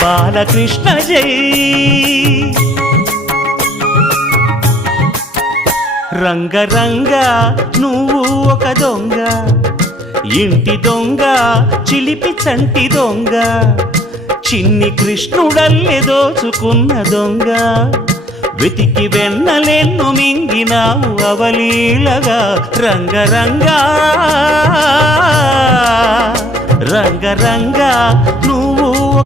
బాలకృష్ణ జై. రంగరంగ నువ్వు ఒక దొంగ, ఇంటి దొంగ చిలిపి చంటి దొంగ, చిన్ని కృష్ణుడల్లె దోచుకున్న దొంగ, వెతికి వెన్నలెన్ను మింగినావు అవలీలగా. రంగరంగా రంగరంగా నువ్వు